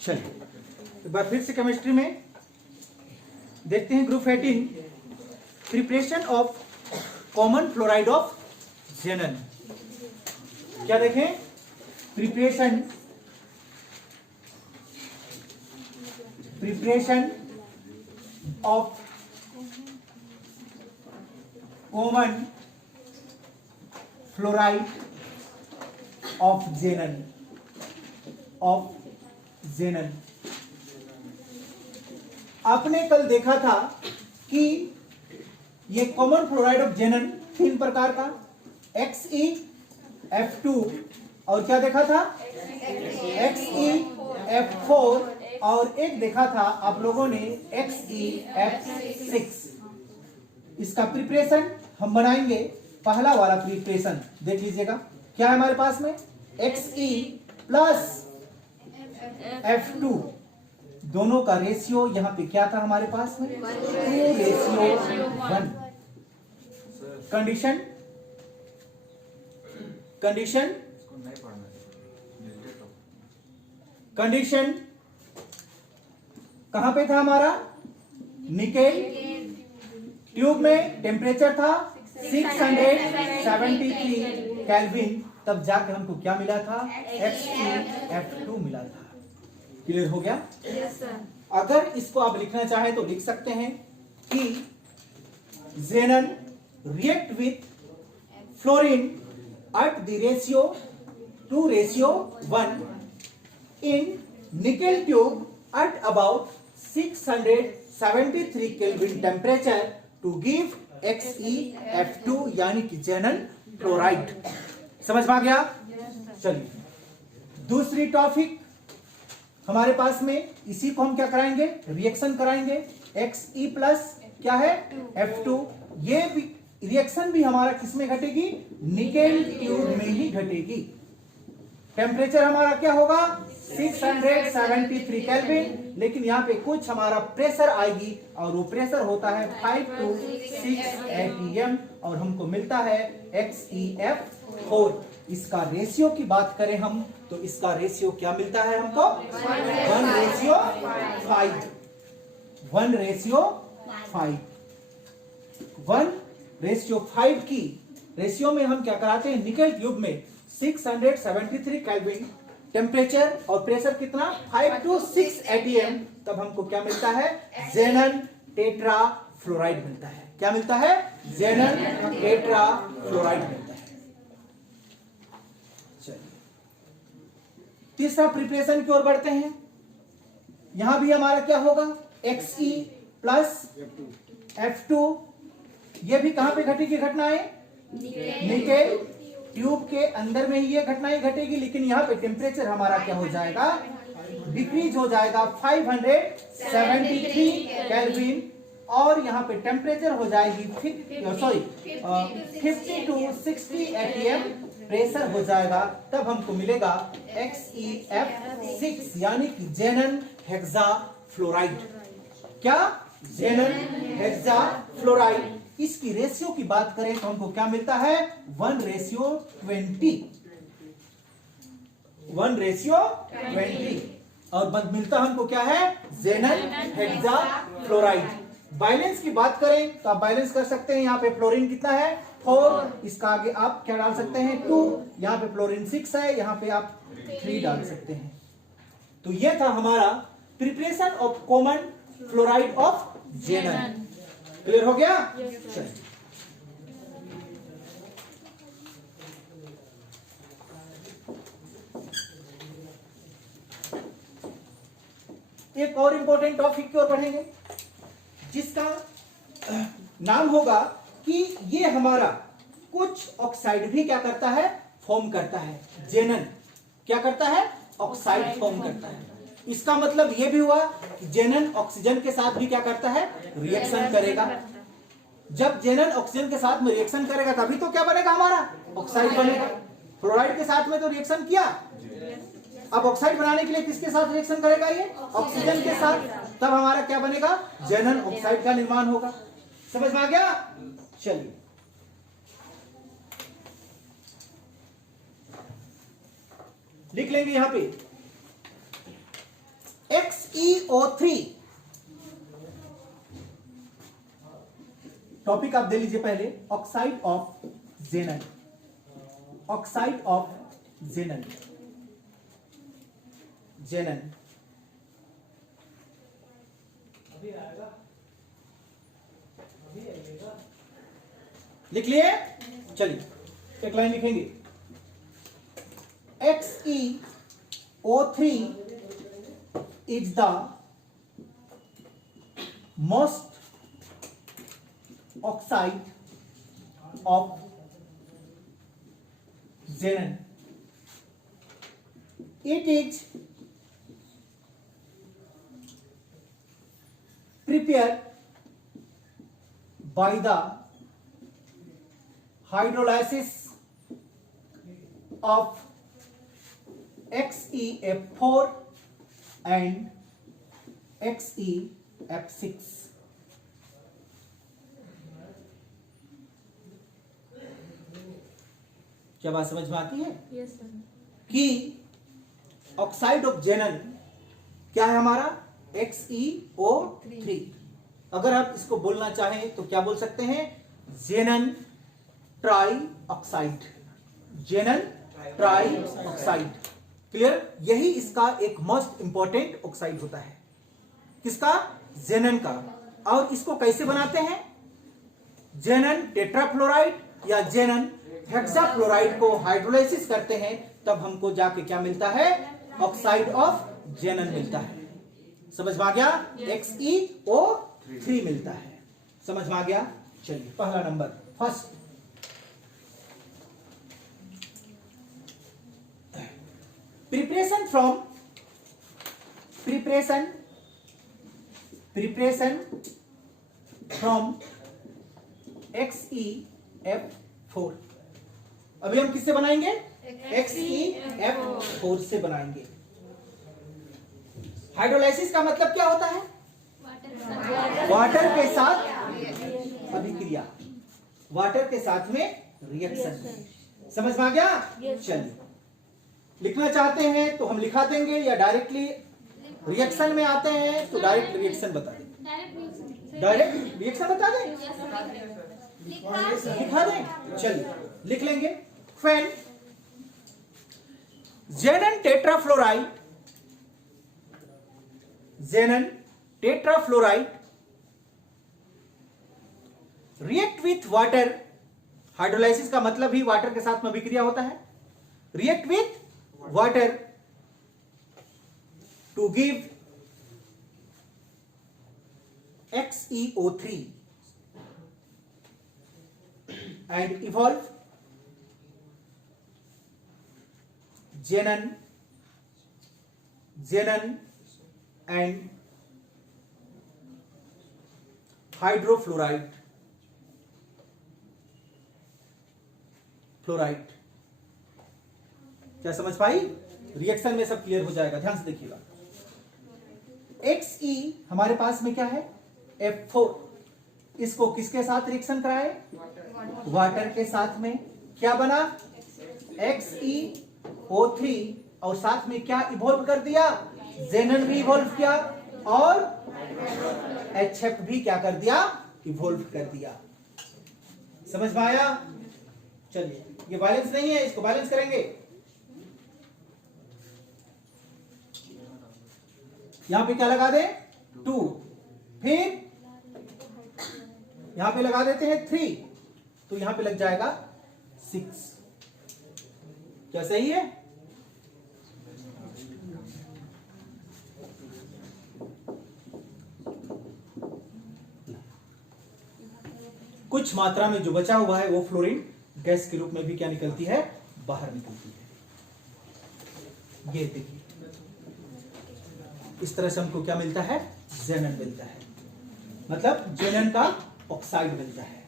चलिए एक बार फिर से केमिस्ट्री में देखते हैं group 18 preparation of common fluoride of xenon. क्या देखें? Preparation of common fluoride of xenon आपने कल देखा था कि ये कॉमन फ्लोराइड ऑफ जेनन 3 प्रकार का XeF2 और क्या देखा था? XeF4 और एक देखा था आप लोगों ने XeF6। इसका प्रिपरेशन हम बनाएंगे। पहला वाला प्रिपरेशन देख लीजिएगा, क्या है हमारे पास में? Xe प्लस F2 दोनों का रेशियो यहां पे क्या था हमारे पास में? 2:1। कंडीशन कहां पे था हमारा? निकेल ट्यूब में टेम्परेचर था 673 केल्विन, तब जाके हमको क्या मिला था? XeF2 मिला था। क्लियर हो गया? Yes sir. अगर इसको आप लिखना चाहें तो लिख सकते हैं कि xenon react with fluorine at the ratio 2:1 in nickel tube at about 673 Kelvin temperature to give XeF2 यानी कि जेनन फ्लोराइड। समझ में आ गया? चलिए दूसरी टॉपिक हमारे पास में, इसी को हम क्या कराएंगे? रिएक्शन कराएंगे। Xe प्लस क्या है? F2। ये रिएक्शन भी हमारा किसमें घटेगी? निकेल ट्यूब में ही घटेगी। टेम्परेचर हमारा क्या होगा? 673 केल्विन, लेकिन यहाँ पे कुछ हमारा प्रेशर आएगी और वो प्रेशर होता है 5 to 6 atm और हमको मिलता है XeF4। इसका रेशियो की बात करें हम तो इसका रेशियो क्या मिलता है हमको? 1:5। 1:5 की रेशियो में हम क्या कराते हैं? निकेल ट्यूब में 673 केल्विन टेम्परेचर और प्रेशर कितना? 5 to 6 atm, तब हमको क्या मिलता है? जेनन टेट्रा फ्लोराइड मिलता है। क्या मिलता है? जेनन टेट्रा फ्लोराइड मिलता है। चलिए तीसरा प्रिपरेशन की ओर बढ़ते हैं। यहां भी हमारा क्या होगा? Xe plus F2। ये भी कहां पे घटेगी घटनाएं? निकेल ट्यूब के अंदर में ही ये घटनाएं घटेगी, लेकिन यहाँ पे टेम्परेचर हमारा क्या हो जाएगा? डिक्रीज हो जाएगा 573 केल्विन और यहाँ पे टेम्परेचर हो जाएगी 50 to 60 atm प्रेशर हो जाएगा। तब हमको मिलेगा XeF6 यानी कि जेनन हेक्सा फ्लोराइड। क्या? जेनन हेक्सा फ्लोराइड। इसकी रेशियो की बात करें तो हमको क्या मिलता है? 1:20। 1:20 और मिलता हमको क्या है? जेनन हेक्सा फ्लोराइड। बैलेंस की बात करें तो आप बैलेंस कर सकते हैं। यहाँ पे फ्लोरीन कितना है? 4। इसका आगे आप क्या डाल सकते हैं? 2। यहाँ पे फ्लोरीन 6 है, यहाँ पे आप 3 डाल सकते हैं। तो ये था हमारा preparation of common fluoride of जेनन। Clear हो गया? चलिए एक और इंपॉर्टेंट टॉपिक की ओर बढ़ेंगे जिसका नाम होगा कि ये हमारा कुछ ऑक्साइड भी क्या करता है? फॉर्म करता है। जेनन क्या करता है? ऑक्साइड फॉर्म करता है। इसका मतलब ये भी हुआ कि जेनन ऑक्सीजन के साथ भी क्या करता है? रिएक्शन करेगा। जब जेनन ऑक्सीजन के साथ में रिएक्शन करेगा तभी तो क्या बनेगा? हमारा ऑक्साइड बनेगा। फ्लोराइड के साथ में तो रिएक्शन किया, अब ऑक्साइड बनाने के लिए किसके साथ रिएक्शन करेगा? ये ऑक्सीजन के साथ। तब हमारा क्या बनेगा? जेनन ऑक्साइड का निर्माण होगा। समझ में आ गया? चलिए लिख लेंगे यहां पे XeO3। टॉपिक आप दे लीजिए पहले, oxide of xenon, oxide of xenon, xenon. लिख लिए? चलिए एक लाइन लिखेंगे, XeO3 is the most oxide of xenon. It is prepared by the hydrolysis of XeF4 and XeF6। क्या बात समझ में आती है? Yes sir. कि ऑक्साइड ऑफ जेनन क्या है हमारा? XeO3। अगर आप इसको बोलना चाहें तो क्या बोल सकते हैं? जेनन try oxide, जेनन try oxide. Clear? यही इसका एक मोस्ट इंपॉर्टेंट ऑक्साइड होता है। किसका? जेनन का। और इसको कैसे बनाते हैं? जेनन टेट्राफ्लोराइड या जेनन हेक्साफ्लोराइड को हाइड्रोलाइसिस करते हैं, तब हमको जाके क्या मिलता है? ऑक्साइड ऑफ जेनन मिलता है। समझ में आ गया? XeO3 मिलता है। समझ में आ गया? चलिए पहला number, first. Preparation from XeF4। अभी हम किससे बनाएंगे? XeF4 से बनाएंगे। हाइड्रोलाइसिस का मतलब क्या होता है? वाटर के साथ अभिक्रिया, वाटर के साथ में रिएक्शन। समझ में आ गया? चलिए लिखना चाहते हैं तो हम लिखा देंगे, या डायरेक्टली रिएक्शन में आते हैं तो डायरेक्ट रिएक्शन बता दें। डायरेक्ट रिएक्शन बता दें, लिखा दें। चलिए लिख लेंगे, when जेनन tetrafluoride, जेनन tetrafluoride react with water. Hydrolysis का मतलब ही वाटर के साथ में अभिक्रिया होता है। React with water to give XeO3 and evolve xenon and hydrofluoride fluoride. क्या समझ पाई? रिएक्शन में सब क्लियर हो जाएगा, ध्यान से देखिएगा। Xe हमारे पास में क्या है? F4। इसको किसके साथ रिएक्शन कराए? वाटर के साथ में। क्या बना? XeO3, और साथ में क्या इवॉल्व कर दिया? जेनन भी इवॉल्व किया, और HF भी क्या कर दिया? इवॉल्व कर दिया। समझ में आया? चलिए ये बैलेंस नहीं है, इसको बैलेंस करेंगे। यहां पे क्या लगा दे? 2, फिर यहां पे लगा देते हैं 3, तो यहां पे लग जाएगा 6। क्या सही है? कुछ मात्रा में जो बचा हुआ है वो फ्लोरीन गैस के रूप में भी क्या निकलती है? बाहर निकलती है। ये देखिए, इस तरह से हमको क्या मिलता है? जेनन मिलता है, मतलब जेनन का ऑक्साइड मिलता है।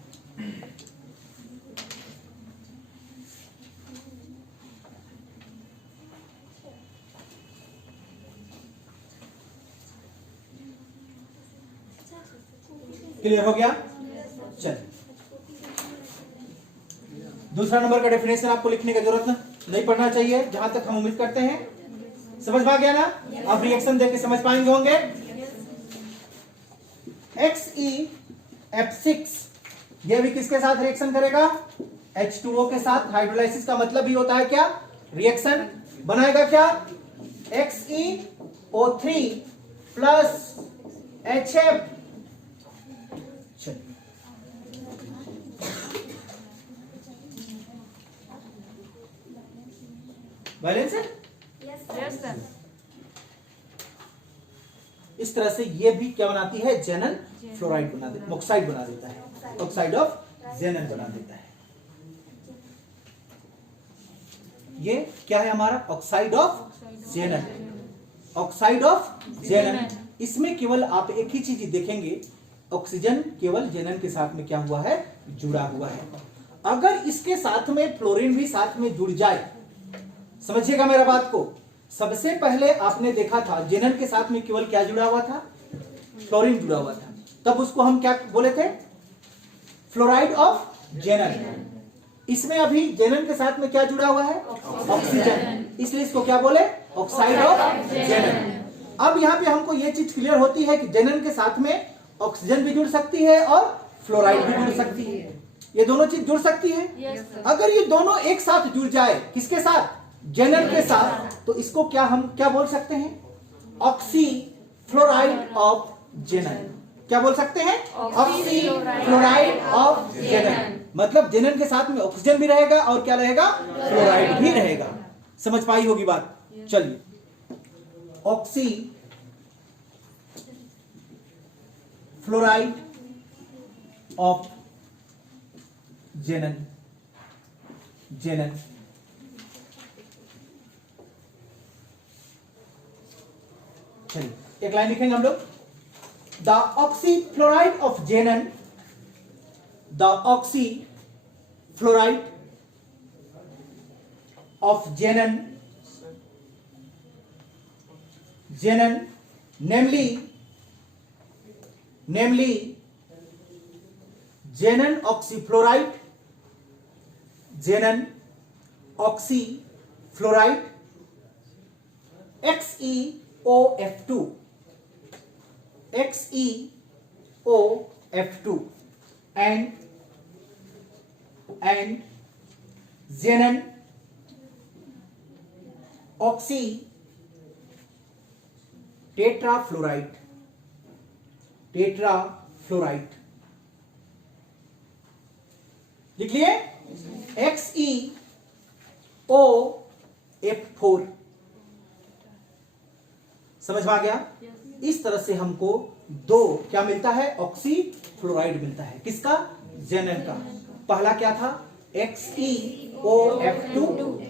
क्लियर हो गया? चलिए दूसरा नंबर का डेफिनेशन आपको लिखने की जरूरत ना, नहीं पढ़ना चाहिए, जहां तक हम उम्मीद करते हैं। समझ में आ गया ना? अब रिएक्शन देख के समझ पाएंगे होंगे। XeF6 ये भी किसके साथ रिएक्शन करेगा? H2O के साथ। हाइड्रोलाइसिस का मतलब ही होता है क्या? रिएक्शन। बनाएगा क्या? XeO3 plus HF। चलिए बैलेंस है? Yes sir. इस तरह से ये भी क्या बनाती है? जेनन फ्लोराइड बना देता है, ऑक्साइड बना देता है, ऑक्साइड ऑफ जेनन बना देता है। ये क्या है हमारा? Oxide of xenon, oxide of xenon. इसमें केवल आप एक ही चीज देखेंगे, ऑक्सीजन केवल जेनन के साथ में क्या हुआ है? जुड़ा हुआ है। अगर इसके साथ में फ्लोरीन भी साथ में जुड़ जाए, समझिएगा मेरा बात को, सबसे पहले आपने देखा था जेनन के साथ में केवल क्या जुड़ा हुआ था? फ्लोरीन जुड़ा हुआ था। तब उसको हम क्या बोले थे? Fluoride of xenon. इसमें अभी जेनन के साथ में क्या जुड़ा हुआ है? ऑक्सीजन, इसलिए इसको क्या बोले? Oxide of जेनन। अब यहाँ पे हमको ये चीज क्लियर होती है कि जेनन के साथ में ऑक्सीजन भी जुड़ सकती है और फ्लोराइड भी जुड़ सकती है। ये दोनों चीज जुड़ सकती है। अगर ये दोनों एक साथ जुड़ जाए, किसके साथ? जेनन के साथ, तो इसको क्या हम क्या बोल सकते हैं? Oxy fluoride of xenon. क्या बोल सकते हैं? Oxy fluoride of जेनन। मतलब जेनन के साथ में ऑक्सीजन भी रहेगा और क्या रहेगा? फ्लोराइड भी रहेगा। समझ पाई होगी बात? चलिए, oxy fluoride of xenon, xenon. चलिए एक लाइन लिखेंगे हम लोग। The oxy fluoride of xenon, the oxy fluoride of xenon, xenon namely xenon oxyfluoride, xenon oxyfluoride XeOF2, XeOF2 and xenon oxy tetrafluoride, tetrafluoride लिख लिए। XeOF4। समझ में आ गया? इस तरह से हमको दो क्या मिलता है? ऑक्सी फ्लोराइड मिलता है। किसका? जेनन का। पहला क्या था? XeOF2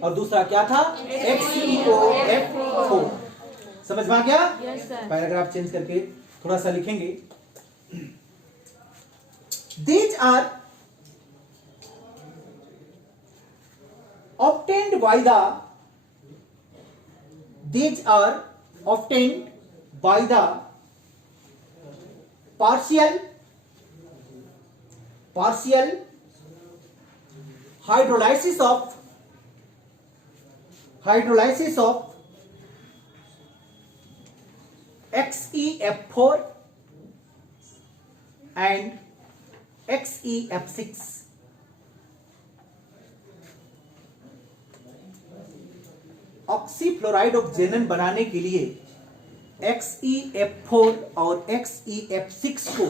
और दूसरा क्या था? XeOF4। समझ में आ गया? पैराग्राफ चेंज करके थोड़ा सा लिखेंगे। These are obtained by the partial hydrolysis of XeF4 and XeF6। Oxyfluoride of xenon बनाने के लिए XeF4 और XeF6 को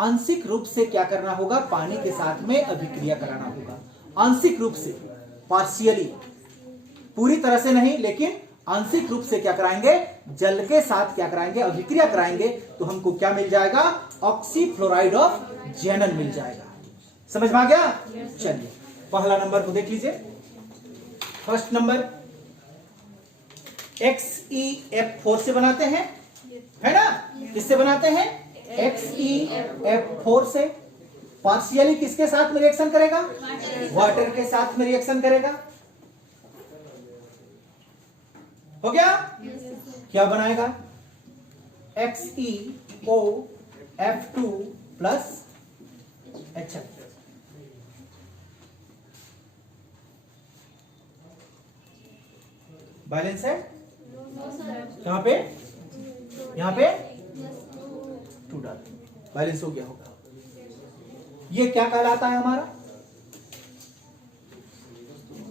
आंशिक रूप से क्या करना होगा? पानी के साथ में अभिक्रिया कराना होगा। आंशिक रूप से, पार्शियली, पूरी तरह से नहीं, लेकिन आंशिक रूप से क्या कराएंगे? जल के साथ क्या कराएंगे? अभिक्रिया कराएंगे। तो हमको क्या मिल जाएगा? ऑक्सीफ्लोराइड ऑफ जेनन मिल जाएगा। समझ में आ गया? चलिए पहला नंबर को देख लीजिए। फर्स्ट नंबर XeF4 से बनाते हैं, है ना? किससे बनाते हैं? XeF4 से। पार्शियली किसके साथ में रिएक्शन करेगा? वाटर के साथ में रिएक्शन करेगा। हो गया? क्या बनाएगा? XeOF2 plus HF। बैलेंस है कहां पे, यहां पे 2 डाल, बैलेंस हो गया होगा। ये क्या कहलाता है हमारा,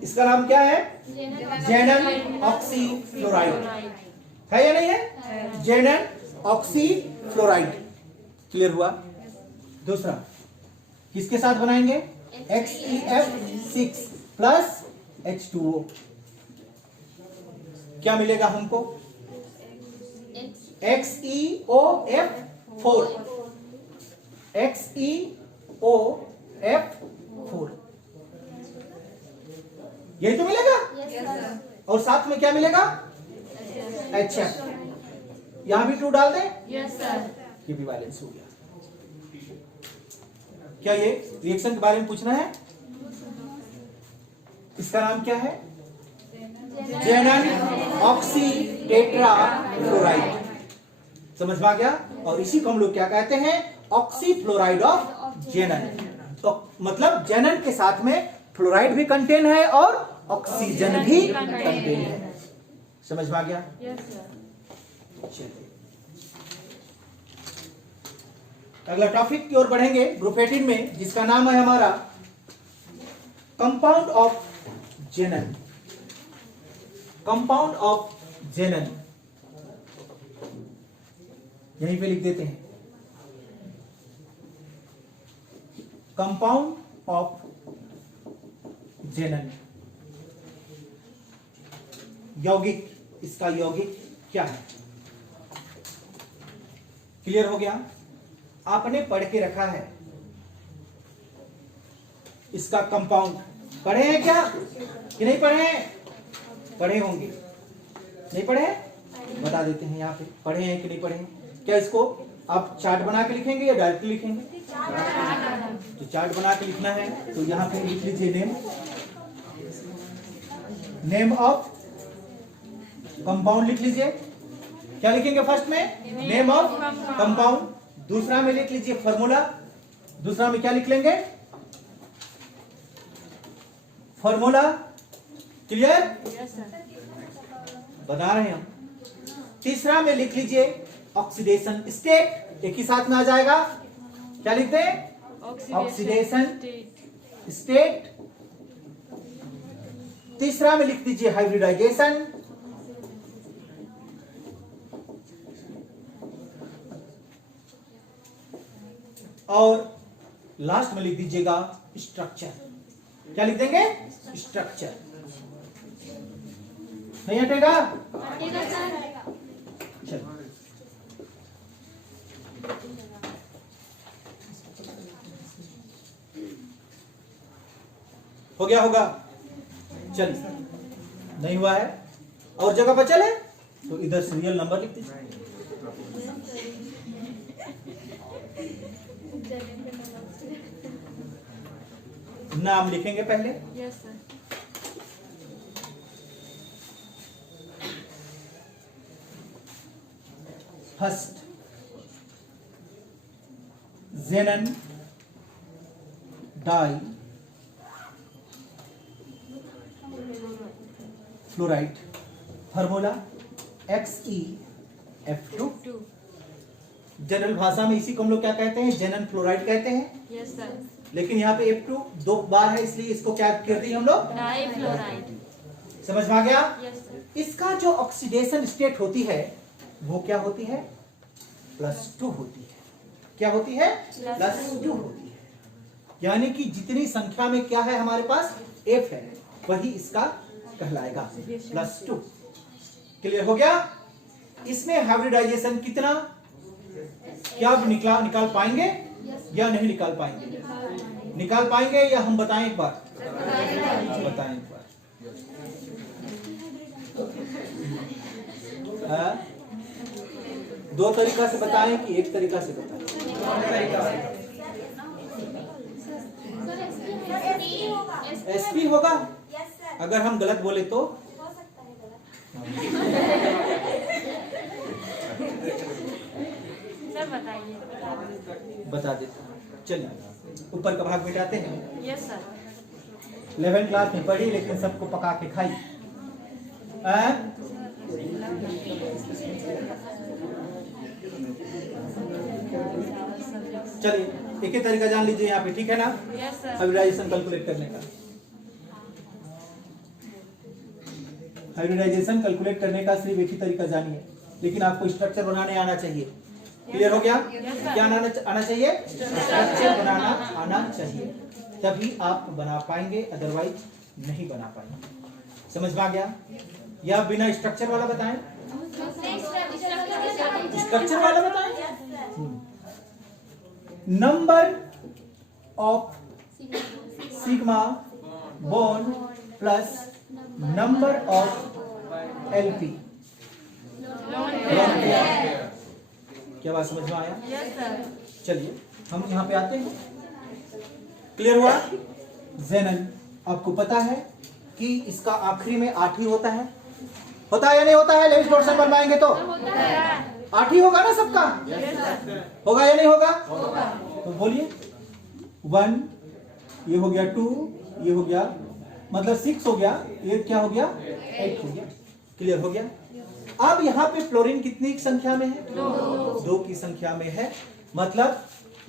इसका नाम क्या है, जेनन ऑक्सीफ्लोराइड है या नहीं है, जेनन ऑक्सीफ्लोराइड। क्लियर हुआ। दूसरा किसके साथ बनाएंगे, XeF6 प्लस H2O, क्या मिलेगा हमको, XeOF4, XeOF4, यही तो मिलेगा। और साथ में क्या मिलेगा, HF, यहां भी 2 डाल दे, ये भी बैलेंस हो गया। क्या ये रिएक्शन के बारे में पूछना है, इसका नाम क्या है, जेनन ऑक्सी टेट्राफ्लोराइड। समझ में आ गया। और इसी को हम लोग क्या कहते हैं, ऑक्सीफ्लोराइड ऑफ जेनन। तो मतलब जेनन के साथ में फ्लोराइड भी कंटेन है और ऑक्सीजन भी कंटेन है। समझ में आ गया। चलिए अगला टॉपिक की ओर बढ़ेंगे, ग्रुप 18 में, जिसका नाम है हमारा compound of xenon. Compound of xenon यहीं पे लिख देते हैं, कंपाउंड ऑफ जेनन। यौगिक, इसका यौगिक क्या है, क्लियर हो गया। आपने पढ़ के रखा है इसका कंपाउंड, पढ़े हैं क्या कि नहीं पढ़े हैं, पढ़े होंगे, नहीं पढ़े, बता देते हैं यहाँ पे, पढ़े हैं कि नहीं पढ़े हैं। क्या इसको आप चार्ट बना के लिखेंगे या डायरेक्टली लिखेंगे, तो चार्ट बना के लिखना है, तो यहाँ पे लिख लीजिए नेम ऑफ कंपाउंड लिख लीजिए। क्या लिखेंगे फर्स्ट में, नेम ऑफ कंपाउंड। दूसरा में लिख लीजिए फॉर्मूला, दूसरा में क्या लिख लेंगे, फॉर्मूला। क्लियर, बता रहे हैं हम। तीसरा में लिख लीजिए ऑक्सीडेशन स्टेट, एक ही साथ में आ जाएगा। क्या लिखते हैं, ऑक्सीडेशन स्टेट। तीसरा में लिख दीजिए हाइब्रिडाइजेशन। और लास्ट में लिख दीजिएगा स्ट्रक्चर। क्या लिख देंगे, स्ट्रक्चर। नहीं हटेगा, चलो हो गया होगा, चल नहीं हुआ है और जगह पर चले तो इधर सीरियल नंबर लिख दीजिए। नाम लिखेंगे पहले, yes sir. First xenon di fluoride, formula XeF2। General भाषा में इसी को हम लोग क्या कहते हैं, जेनन फ्लोराइड कहते हैं। Yes sir. लेकिन यहाँ पे F2 2 बार है, इसलिए इसको क्या कहते हैं हम लोग, डाइफ्लोराइड। समझ में आ गया। Yes sir. इसका जो ऑक्सीडेशन स्टेट होती है वो क्या होती है, +2 होती है। क्या होती है, +2 होती है। यानी कि जितनी संख्या में क्या है हमारे पास, F है, वही इसका कहलाएगा +2। क्लियर हो गया। इसमें हाइब्रिडाइजेशन कितना, क्या आप निकाल पाएंगे या नहीं निकाल पाएंगे, निकाल पाएंगे या हम बताएं एक बार, बताएं एक बार। दो तरीका से बताएं कि एक तरीका से बताएं, SP होगा। अगर हम गलत बोले तो सर बताइए। बता देते हैं। चलिए ऊपर का भाग मिटाते हैं। Yes sir. 11th क्लास में पढ़ी लेकिन सबको पका के खाई। चलिए एक ही तरीका जान लीजिए यहाँ पे, ठीक है ना? हाइब्रिडाइजेशन कैलकुलेट करने का, हाइब्रिडाइजेशन कैलकुलेट करने का सिर्फ एक ही तरीका जानिए, लेकिन आपको स्ट्रक्चर बनाने आना चाहिए। क्लियर हो गया? क्या आना चाहिए? स्ट्रक्चर बनाना आना चाहिए, तभी आप बना पाएंगे, अदरवाइज नहीं बना पाएंगे। समझ में आ गया? या बिना स्ट्रक्चर वाला बताएं? स्ट्रक्चर वाला बताएं। Number of sigma bond plus number of LP. क्या बात समझ में आया? चलिए हम यहाँ पे आते हैं। क्लियर हुआ? जेनन, आपको पता है कि इसका आखिरी में 8 ही होता है। होता है या नहीं होता है? लेविस पोर्शन बनवाएंगे तो 8 ही होगा ना सबका? होगा या नहीं होगा? तो बोलिए 1, ये हो गया 2, ये हो गया, मतलब 6 हो गया, ये क्या हो गया? 8 हो गया। क्लियर हो गया? अब यहाँ पे फ्लोरीन कितनी संख्या में है? 2 की संख्या में है। मतलब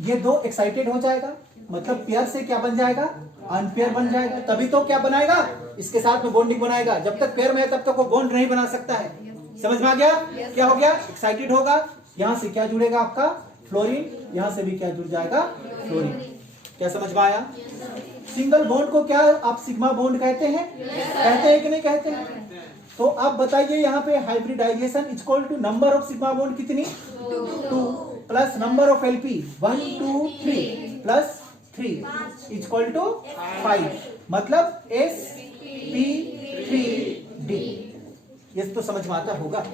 ये 2 एक्साइटेड हो जाएगा, मतलब पेयर से क्या बन जाएगा? अनपेयर बन जाएगा। तभी तो क्या बनाएगा? इसके साथ में बॉन्डिंग बनाएगा। जब तक पेयर में है तब तक वो बॉन्ड नहीं बना सकता है। समझ में आ गया? क्या हो गया? एक्साइटेड होगा, यहां से क्या जुड़ेगा आपका? फ्लोरीन, यहां से भी क्या जुड़ जाएगा? फ्लोरीन। क्या समझ में आया? सिंगल बॉन्ड को क्या आप सिग्मा बॉन्ड कहते हैं? कहते हैं कि नहीं कहते हैं? तो आप बताइए यहाँ पे hybridisation equal to number of sigma bond कितनी? 2 plus number of LP 1 2 3 plus 3 equal to 5, मतलब sp3d। ये तो समझ में आता होगा?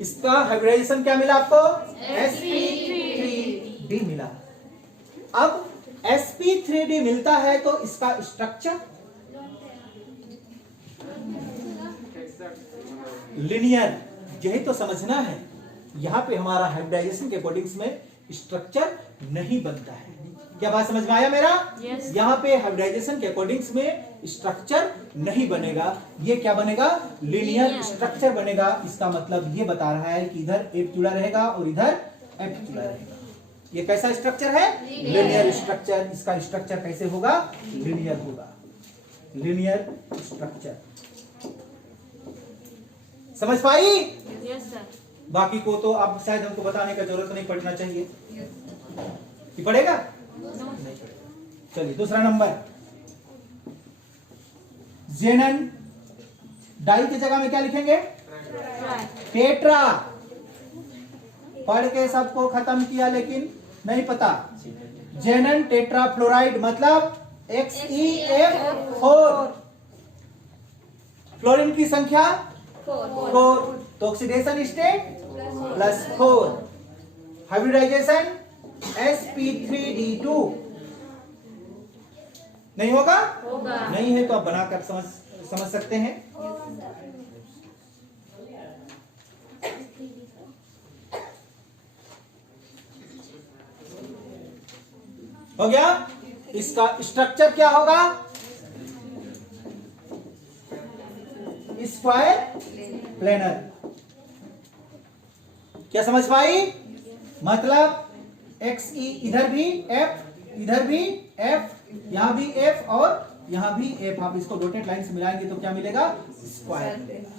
इसका हाइब्रिडाइजेशन क्या मिला आपको? sp3d मिला। अब sp3d मिलता है तो इसका स्ट्रक्चर लिनियर, यही तो समझना है। यहां पे हमारा हाइब्रिडाइजेशन के अकॉर्डिंग में स्ट्रक्चर नहीं बनता है। क्या बात समझ में आया मेरा? यहाँ पे हाइब्रिडाइजेशन के अकॉर्डिंग में स्ट्रक्चर नहीं बनेगा। ये क्या बनेगा? लिनियर स्ट्रक्चर बनेगा। इसका मतलब ये बता रहा है कि इधर F जुड़ा रहेगा और इधर F जुड़ा रहेगा। ये कैसा स्ट्रक्चर है? Linear structure. इसका स्ट्रक्चर कैसे होगा? लिनियर होगा, लिनियर स्ट्रक्चर। समझ पाई? बाकी को तो अब शायद हमको बताने का जरूरत नहीं पड़ना चाहिए। कि पड़ेगा? नहीं पड़ेगा। चलिए दूसरा नंबर, जेनन डाई की जगह में क्या लिखेंगे? टेट्रा। पढ़ के सबको खत्म किया लेकिन नहीं पता। जेनन टेट्रा फ्लोराइड मतलब XeF4। फ्लोरीन की संख्या 4, तो ऑक्सीडेशन स्टेट +4। Hybridisation sp3d2। नहीं होगा? नहीं है तो आप बनाकर समझ सकते हैं। हो गया? इसका स्ट्रक्चर क्या होगा? Square planar. क्या समझ पाई? मतलब XE इधर भी F, इधर भी F, यहां भी F और यहां भी F। आप इसको डॉटेड लाइन से मिलाएंगे तो क्या मिलेगा? स्क्वायर मिलेगा।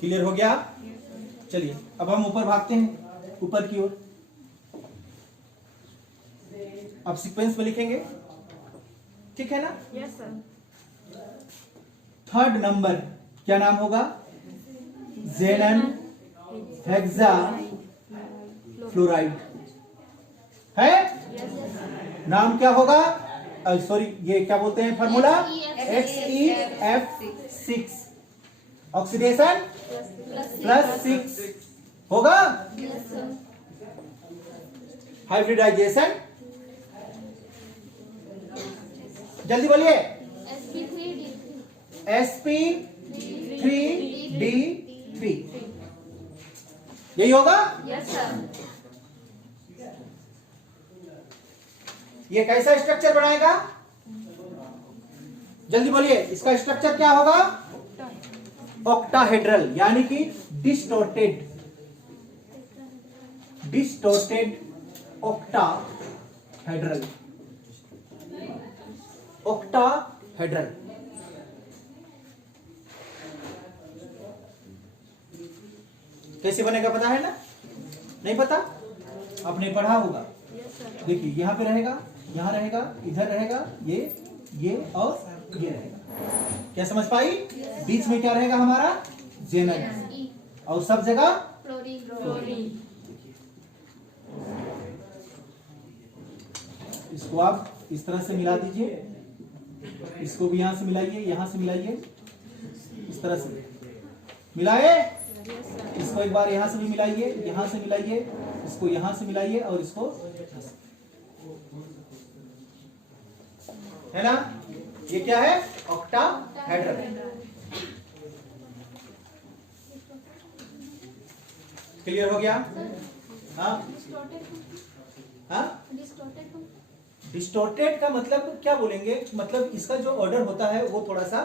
क्लियर हो गया? चलिए अब हम ऊपर भागते हैं, ऊपर की ओर। अब सीक्वेंस में लिखेंगे, ठीक है ना? Yes sir. थर्ड नंबर क्या नाम होगा? जेनन हेक्सा फ्लोराइड है। नाम क्या होगा? सॉरी, ये क्या बोलते हैं फॉर्मूला? XeF6। ऑक्सीडेशन +6 होगा। हाइब्रिडाइजेशन जल्दी बोलिए। sp3d3 यही होगा? Yes sir. ये कैसा स्ट्रक्चर बनाएगा? जल्दी बोलिए, इसका स्ट्रक्चर क्या होगा? ऑक्टाहेड्रल, यानी कि डिस्टोर्टेड ऑक्टाहेड्रल। ऑक्टाहेड्रल कैसे बनेगा पता है ना? नहीं पता? आपने पढ़ा होगा। देखिए यहाँ पे रहेगा, यहाँ रहेगा, इधर रहेगा, ये और ये रहेगा। क्या समझ पाई? बीच में क्या रहेगा हमारा? जेनन, और सब जगह फ्लोरीन। इसको आप इस तरह से मिला दीजिए, इसको भी यहां से मिलाइए, यहां से मिलाइए, इस तरह से मिलाए। इसको एक बार यहां से भी मिलाइए, यहां से मिलाइए, इसको यहां से मिलाइए और इसको, है ना? ये क्या है? ऑक्टाहेड्रल। क्लियर हो गया? हाँ हाँ। डिस्टोर्टेड का मतलब क्या बोलेंगे? मतलब इसका जो ऑर्डर होता है वो थोड़ा सा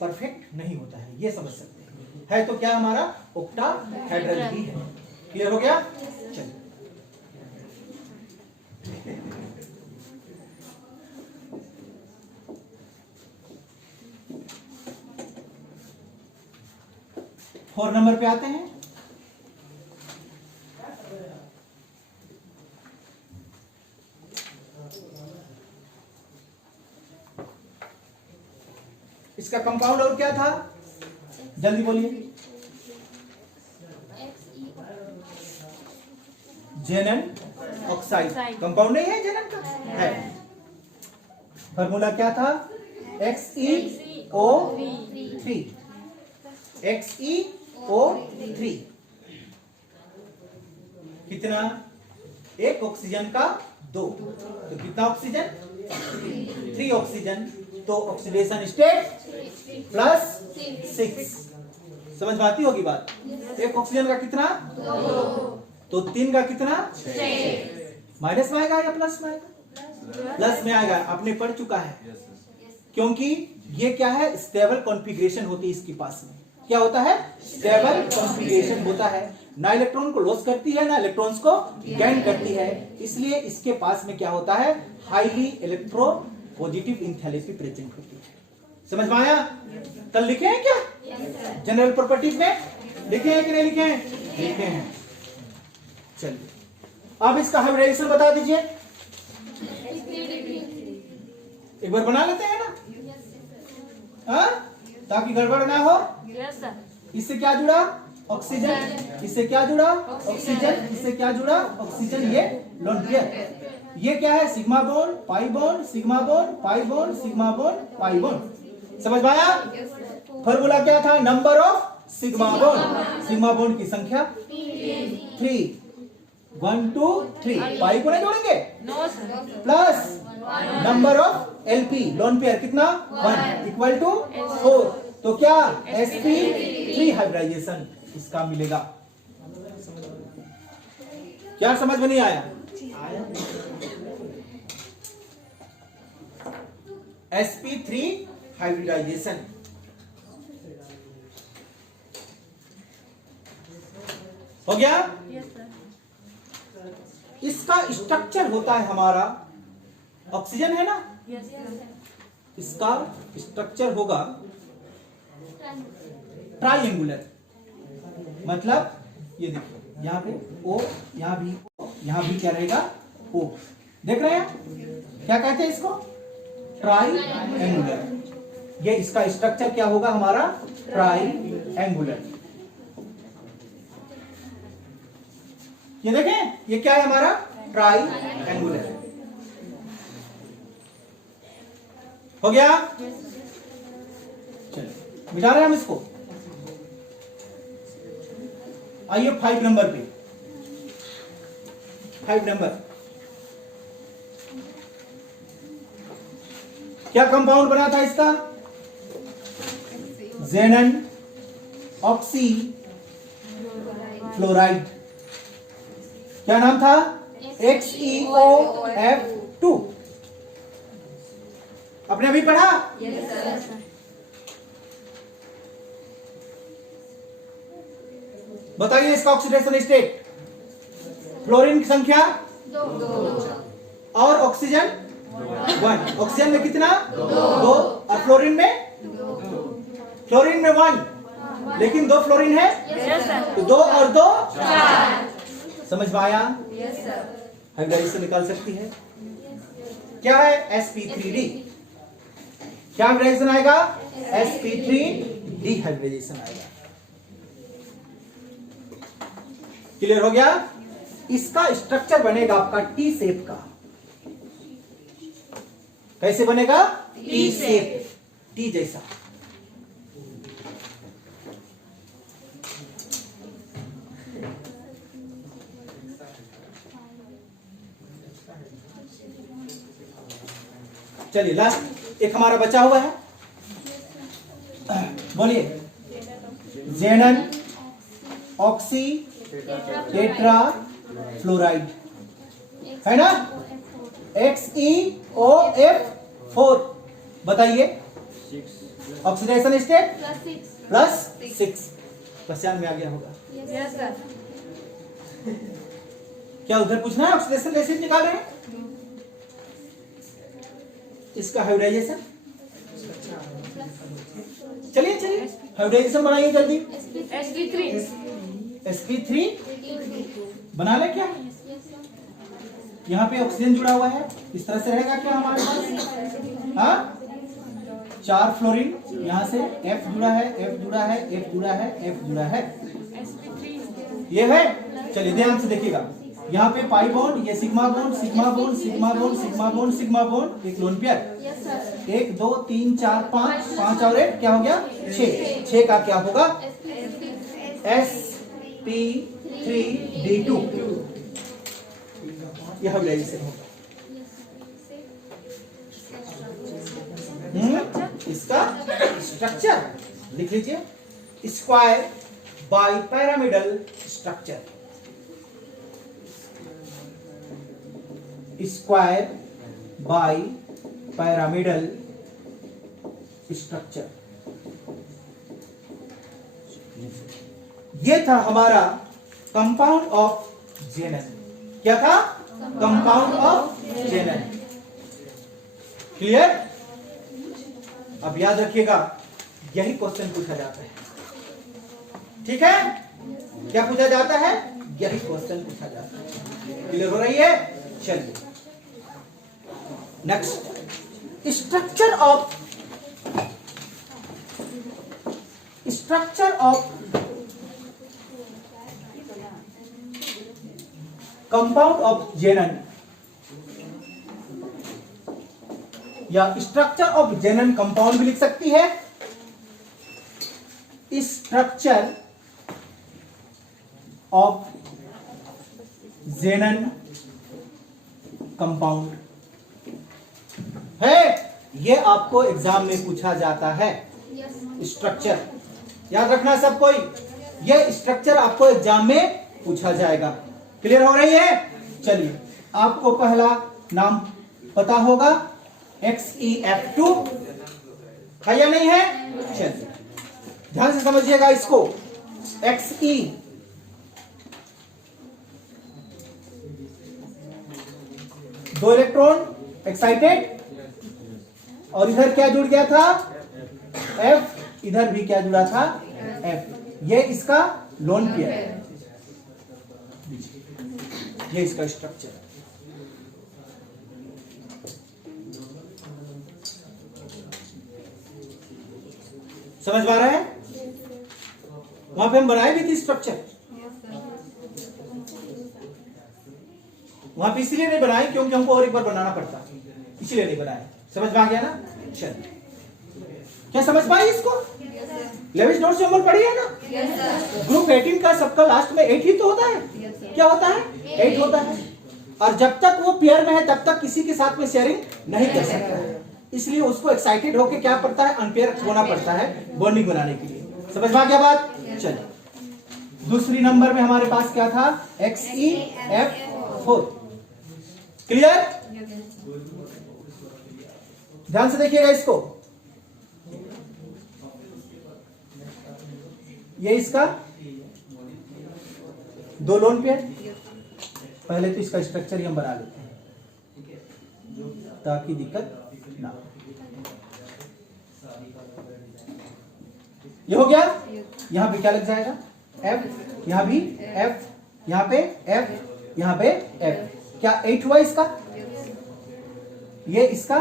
परफेक्ट नहीं होता है, ये समझ सकते हैं। है तो क्या हमारा? ऑक्टाहेड्रल ही है। क्लियर हो गया? चलिए, फोर नंबर पे आते हैं। इसका कंपाउंड और क्या था? जल्दी बोलिए। जेनन ऑक्साइड। कंपाउंड नहीं है जेनन का? है। फॉर्मूला क्या था? XeO3। XeO3 कितना? एक ऑक्सीजन का 2, तो कितना ऑक्सीजन? 3 ऑक्सीजन। तो ऑक्सीडेशन स्टेट +6। समझ में आती होगी बात? एक ऑक्सीजन का कितना? 2। तो 3 का कितना? 6। माइनस में आएगा या प्लस में आएगा? प्लस में आएगा। आपने पढ़ चुका है, क्योंकि ये क्या है? स्टेबल कॉन्फ़िगरेशन होती है इसके पास में। क्या होता है? स्टेबल कॉन्फ़िगरेशन होता है। ना इलेक्ट्रॉन को लॉस करती है, ना इलेक्ट्रॉन्स को गेन करती है। इसलिए इसके पास में क्या होता है? Highly electro positive enthalpy present होती है। समझ में आया? कल लिखे हैं क्या? जनरल प्रॉपर्टीज में लिखे हैं कि नहीं लिखे हैं? लिखे हैं। चलिए, अब इसका हाइब्रिडाइजेशन बता दीजिए। एक बार बना लेते हैं ना, हाँ? ताकि गड़बड़ ना हो। इससे क्या जुड़ा? ऑक्सीजन। इससे क्या जुड़ा? ऑक्सीजन। इससे क्या जुड़ा? ऑक्सीजन। ये लोन पेयर। ये क्या है? Sigma bond, pi bond, sigma bond, pi bond, sigma bond, pi bond. समझ में आया? फॉर्मूला क्या था? Number of sigma bond. Sigma bond की संख्या 3। 1 2 3। पाई को नहीं जोड़ेंगे? Plus number of LP lone pair कितना? 1 इक्वल टू 4। तो क्या? sp3 हाइब्रिडाइजेशन इसका मिलेगा। क्या समझ में नहीं आया? sp3 hybridisation. हो गया? इसका स्ट्रक्चर होता है हमारा, ऑक्सीजन है ना? इसका स्ट्रक्चर होगा ट्राइएंगुलर। मतलब ये देखो, यहाँ पे O, यहाँ भी O, यहाँ भी क्या रहेगा? O। देख रहे हैं? क्या कहते हैं इसको? ट्राइएंगुलर। ये इसका स्ट्रक्चर क्या होगा हमारा? ट्राइएंगुलर। ये देखें, ये क्या है हमारा? ट्राइएंगुलर। हो गया? चलिए, मिटा रहे हैं हम इसको। आइए 5 नंबर पे। 5 नंबर क्या कंपाउंड बना था इसका? जेनन ऑक्सी फ्लोराइड। क्या नाम था? XeOF2। आपने अभी पढ़ा? Yes sir. बताइए इसका ऑक्सीडेशन स्टेट। फ्लोरीन की संख्या 2 और ऑक्सीजन 1। ऑक्सीजन में कितना? 2 और फ्लोरीन में? फ्लोरीन में 1, लेकिन 2 फ्लोरीन है तो 2 और 2 4। समझ में आया? Yes sir. हाइब्रिडाइजेशन निकाल सकती है। क्या है? sp3d। क्या हाइब्रिडाइजेशन आएगा? sp3d हाइब्रिडाइजेशन आएगा। क्लियर हो गया? इसका स्ट्रक्चर बनेगा आपका टी शेप का। कैसे बनेगा? टी शेप, टी जैसा। चलिए लास्ट एक हमारा बचा हुआ है, बोलिए। जेनन ऑक्सी टेट्रा फ्लोराइड है ना? XeOF4। बताइए ऑक्सीडेशन स्टेट +6। पहचान में आ गया होगा? Yes sir. क्या उधर पूछना है? ऑक्सीडेशन एसिड निकाल रहे हैं। इसका हाइब्रिडाइजेशन चलिए हाइब्रिडाइजेशन बनाइए जल्दी। sp3 बना ले। क्या यहाँ पे ऑक्सीजन जुड़ा हुआ है, इस तरह से रहेगा क्या हमारे पास? हाँ, 4 फ्लोरीन, यहाँ से F जुड़ा है, F जुड़ा है, F जुड़ा है, F जुड़ा है, ये है। चलिए ध्यान से देखिएगा, यहाँ पे पाई बॉन्ड, ये sigma bond, sigma bond, sigma bond, sigma bond, sigma bond, एक लोन पेयर। 1 2 3 4 5 और 1 क्या हो गया? 6 का क्या होगा? sp3d2। यह हाइब्रिडाइजेशन होगा। इसका स्ट्रक्चर लिख लीजिए, square by pyramidal structure. Square by pyramidal structure. ये था हमारा कंपाउंड ऑफ जेनन। क्या था? Compound of जेनन। क्लियर? अब याद रखिएगा, यही क्वेश्चन पूछा जाता है। ठीक है? क्या पूछा जाता है? यही क्वेश्चन पूछा जाता है। क्लियर हो रही है? चलिए next, structure of compound of xenon या स्ट्रक्चर ऑफ जेनन कंपाउंड भी लिख सकती है। स्ट्रक्चर ऑफ जेनन कंपाउंड है, ये आपको एग्जाम में पूछा जाता है। स्ट्रक्चर याद रखना सब कोई, ये स्ट्रक्चर आपको एग्जाम में पूछा जाएगा। क्लियर हो रही है? चलिए, आपको पहला नाम पता होगा, XeF2 है या नहीं है? चलिए ध्यान से समझिएगा इसको। Xe 2 इलेक्ट्रॉन एक्साइटेड, और इधर क्या जुड़ गया था? F। इधर भी क्या जुड़ा था? F। ये इसका लोन पेयर है, ये इसका स्ट्रक्चर। समझ में आ रहा है? वहां पे हम बनाए भी थी स्ट्रक्चर, वहां पे इसलिए नहीं बनाए क्योंकि हमको और एक बार बनाना पड़ता, इसलिए नहीं बनाए। समझ में आ गया ना? चलिए, क्या समझ पाई इसको? लेविस नोट सिंबल पढ़ी है ना? ग्रुप 18 का सबका लास्ट में 8 ही तो होता है। क्या होता है? 8 होता है। और जब तक वो पेयर में है तब तक किसी के साथ में शेयरिंग नहीं कर सकता है, इसलिए उसको एक्साइटेड होकर क्या पड़ता है? अनपेयर होना पड़ता है बॉन्डिंग बनाने के लिए। समझ में आ गया बात? चलिए, दूसरी नंबर में हमारे पास क्या था? XeF4। क्लियर? ध्यान से देखिएगा इसको, ये इसका 2 लोन पेयर। पहले तो इसका स्ट्रक्चर ही हम बना लेते हैं ताकि दिक्कत ना हो। ये हो गया। यहां पे क्या लग जाएगा? F, यहां भी F, यहां पे F, यहां पे F। क्या 8 हुआ इसका? ये इसका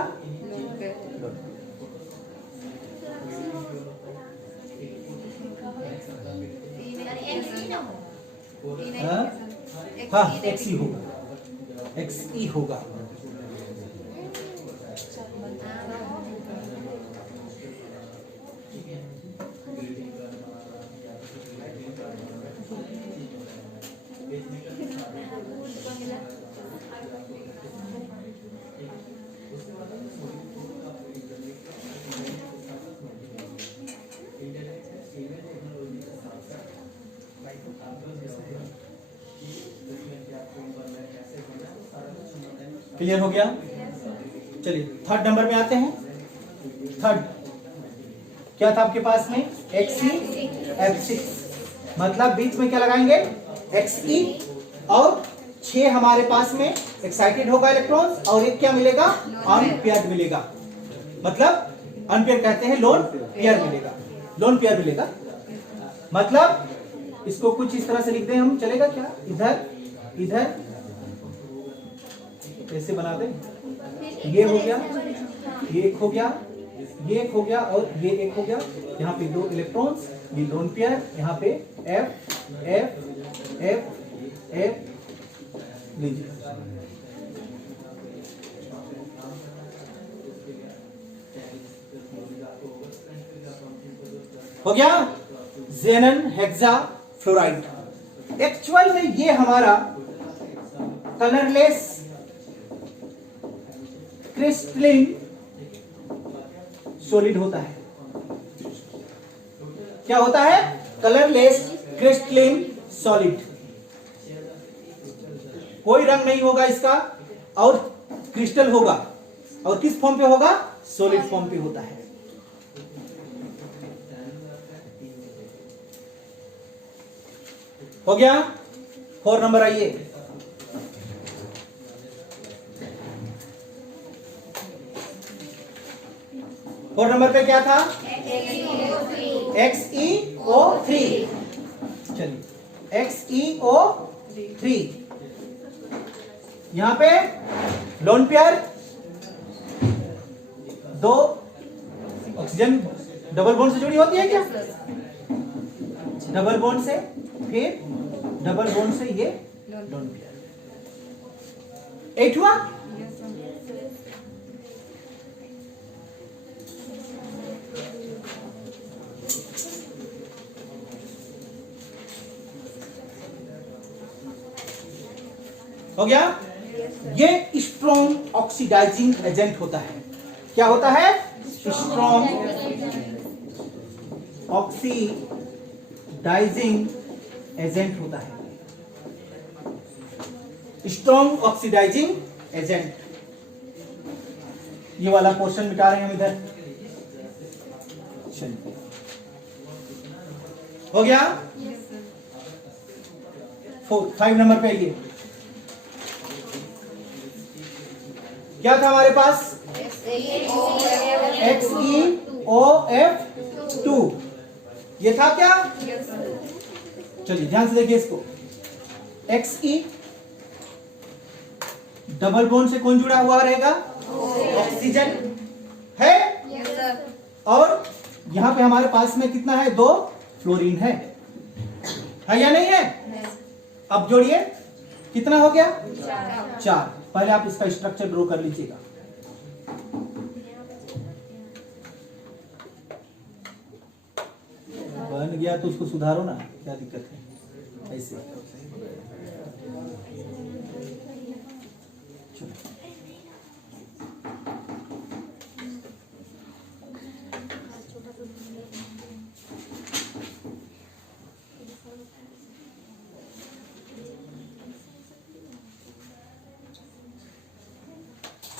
हाँ XE होगा, XE होगा। क्लियर हो गया? चलिए थर्ड नंबर में आते हैं। थर्ड क्या था आपके पास में? XE F6, मतलब बीच में क्या लगाएंगे? XE, और 6 हमारे पास में एक्साइटेड होगा इलेक्ट्रॉन्स, और एक क्या मिलेगा? अनपेयर्ड मिलेगा। मतलब अनपेयर कहते हैं लोन पेयर मिलेगा, लोन पेयर मिलेगा। मतलब इसको कुछ इस तरह से लिख दें हम, चलेगा क्या? इधर इधर ऐसे बना दें। ये हो गया, ये एक हो गया, ये एक हो गया, और ये एक हो गया। यहाँ पे 2 इलेक्ट्रॉन्स, ये लोन पेयर। यहाँ पे F F F F लीजिए। हो गया ज़ेनन हेक्सा फ्लोराइड। एक्चुअल में ये हमारा कलरलेस क्रिस्टलिन सॉलिड होता है। क्या होता है? Colourless crystalline solid. कोई रंग नहीं होगा इसका, और क्रिस्टल होगा, और किस फॉर्म पे होगा? सॉलिड फॉर्म पे होता है। हो गया। 4 नंबर आइए। फोर नंबर पे क्या था? XeO3। चलिए XeO3, यहां पे lone pair, 2 oxygen double bond से जुड़ी होती है क्या? डबल बॉन्ड से, फिर डबल बॉन्ड से ये लोन पेयर। 8 हुआ। हो गया। ये स्ट्रॉन्ग ऑक्सीडाइजिंग एजेंट होता है। क्या होता है? स्ट्रॉन्ग ऑक्सीडाइजिंग एजेंट होता है। Strong oxidising agent. ये वाला पोर्शन मिटा रहे हैं हम इधर। चलिए हो गया। 5 नंबर पे आइए। क्या था हमारे पास? XeOF2। ये था क्या? चलिए ध्यान से देखिए इसको। Xe, डबल बॉन्ड से कौन जुड़ा हुआ रहेगा? ऑक्सीजन है। और यहां पे हमारे पास में कितना है? 2 फ्लोरीन है या नहीं है? अब जोड़िए, कितना हो गया? 4। पहले आप इसका स्ट्रक्चर ड्रॉ कर लीजिएगा। बन गया तो उसको सुधारो ना, क्या दिक्कत है? ऐसे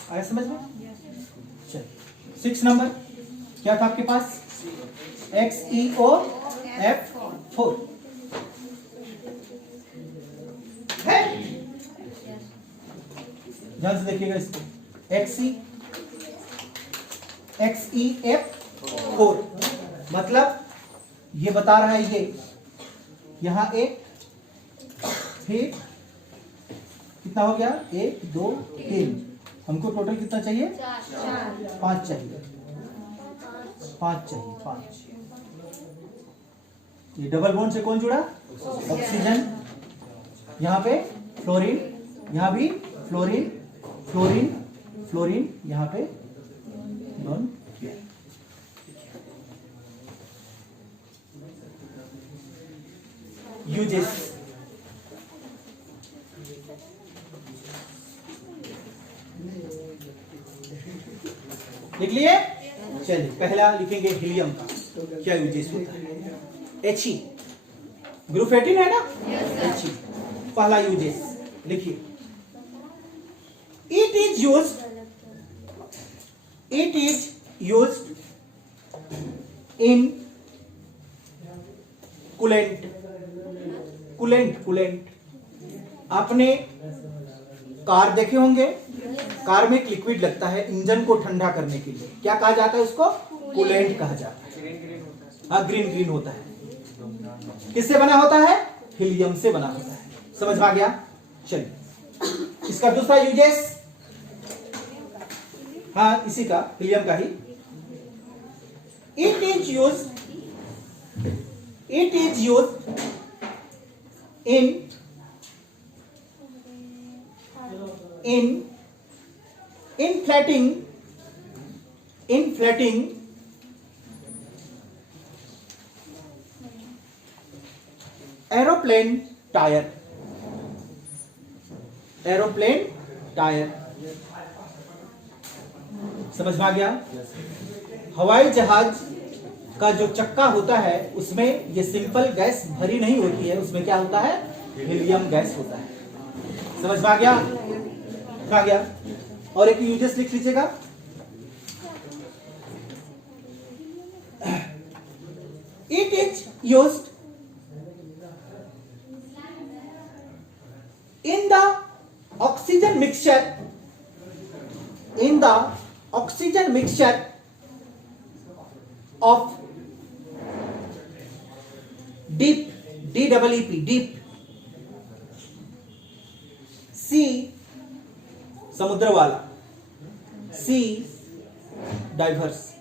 आया समझ में? चलिए 6 नंबर क्या था आपके पास? XeOF4 है। ध्यान से देखिएगा इसको, XeF4 मतलब ये बता रहा है ये यहां एक, फिर कितना हो गया? 1 2 3, हमको टोटल कितना चाहिए? 5 चाहिए, 5 चाहिए, 5। ये डबल बॉन्ड से कौन जुड़ा? ऑक्सीजन। यहाँ पे फ्लोरीन, यहाँ भी फ्लोरीन, फ्लोरीन, फ्लोरीन, यहाँ पे नॉन। यूजेस लिख लिए? चलिए पहला लिखेंगे हीलियम का क्या यूजेस होता है। He ग्रुप 18 है ना? He पहला यूजेस लिखिए। It is used in coolant. आपने कार देखे होंगे, कार में एक लिक्विड लगता है इंजन को ठंडा करने के लिए, क्या कहा जाता है उसको? कूलेंट कहा जाता है। हाँ, ग्रीन होता है। किससे बना होता है? हीलियम से बना होता है। समझ में आ गया? चलिए इसका दूसरा यूजेस, हाँ इसी का, हीलियम का ही। It is used in inflating aeroplane tyre. समझ में आ गया? हवाई जहाज का जो चक्का होता है उसमें ये सिंपल गैस भरी नहीं होती है, उसमें क्या होता है? हीलियम गैस होता है। समझ में आ गया? आ गया। और एक यूजेस लिख लीजिएगा। It is used in the oxygen mixture of deep sea, समुद्र वाला, सी डाइवर्स,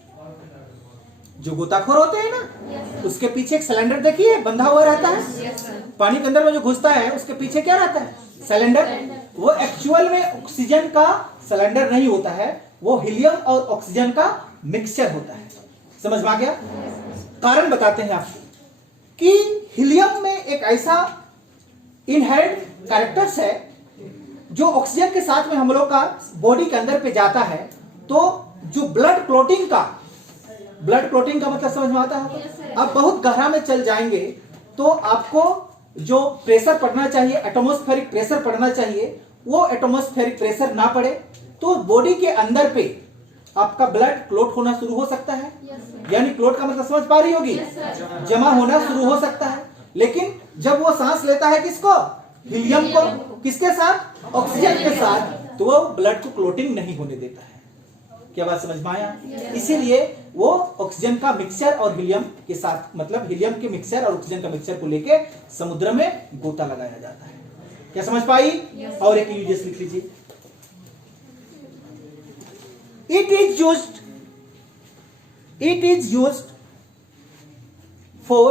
जो गोताखोर होते हैं ना, उसके पीछे एक सिलेंडर देखिए बंधा हुआ रहता है। पानी के अंदर में जो घुसता है उसके पीछे क्या रहता है? सिलेंडर। वो एक्चुअल में ऑक्सीजन का सिलेंडर नहीं होता है, वो हीलियम और ऑक्सीजन का मिक्सचर होता है। समझ में आ गया? कारण बताते हैं आपको कि हीलियम में एक ऐसा इनहेरेंट कैरेक्टर्स है जो ऑक्सीजन के साथ में हम लोग का बॉडी के अंदर पे जाता है, तो जो ब्लड क्लॉटिंग का मतलब समझ में आता है? आप बहुत गहरा में चल जाएंगे तो आपको जो प्रेशर पड़ना चाहिए, एटमॉस्फेरिक प्रेशर पड़ना चाहिए, वो एटमॉस्फेरिक प्रेशर ना पड़े तो बॉडी के अंदर पे आपका ब्लड क्लॉट होना शुरू हो सकता है। यानी क्लॉट का मतलब समझ पा रही होगी? जमा होना शुरू हो सकता है। लेकिन जब वो सांस लेता है किसको? हीलियम को। किसके साथ? ऑक्सीजन के साथ। तो वो ब्लड को क्लोटिंग नहीं होने देता है। क्या बात समझ में आया? इसीलिए वो ऑक्सीजन का मिक्सचर और हीलियम के साथ, मतलब हीलियम के मिक्सचर और ऑक्सीजन का मिक्सचर को लेके समुद्र में गोता लगाया जाता है। क्या समझ पाई? और एक यूजेस लिख लीजिए। It is used for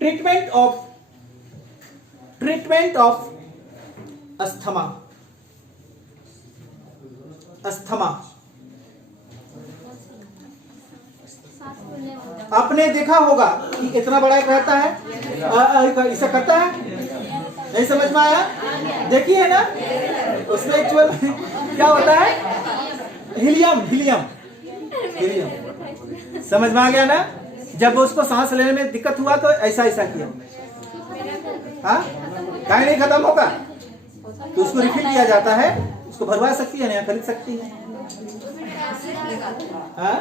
treatment of asthma। आपने देखा होगा कि इतना बड़ा एक रहता है, ऐसा करता है, नहीं समझ में आया? देखिए ना, उसमें एक्चुअल क्या होता है? हीलियम। समझ में आ गया ना? जब उसको सांस लेने में दिक्कत हुआ तो ऐसा किया, हाँ, काहे नहीं खत्म होगा तो उसको रिफिल किया जाता है, उसको भरवा सकती है, नया खरीद सकती है। उसमें टैक्सेस लगाते हैं। हाँ?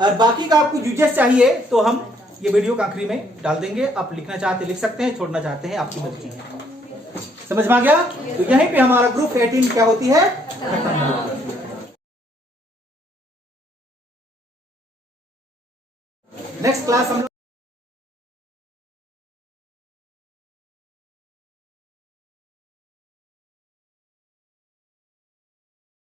और बाकी का आपको यूजेस चाहिए तो हम ये वीडियो के आखिरी में डाल देंगे। आप लिखना चाहते लिख सकते हैं, छोड़ना चाहते हैं आपकी मर्जी है। समझ में आ गया? तो यहीं पे हमारा ग्रुप 18 क्या होती है, खत्म होती है। नेक्स्ट क्लास हम